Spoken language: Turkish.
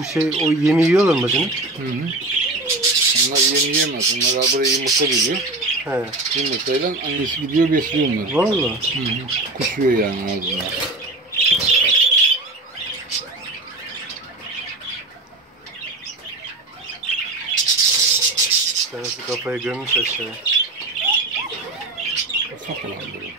Bu şey o yemi yiyorlar mı bacını? Hı hı. Onlar yem yiyemez. Onlar buraya yumurta veriyor. He. Yumurtayla annesi gidiyor besliyor onları. Valla. Hı hı. Kusuyor yani ağzına. Tanesi kafayı gömmüş aşağıya. Ufak olan böyle.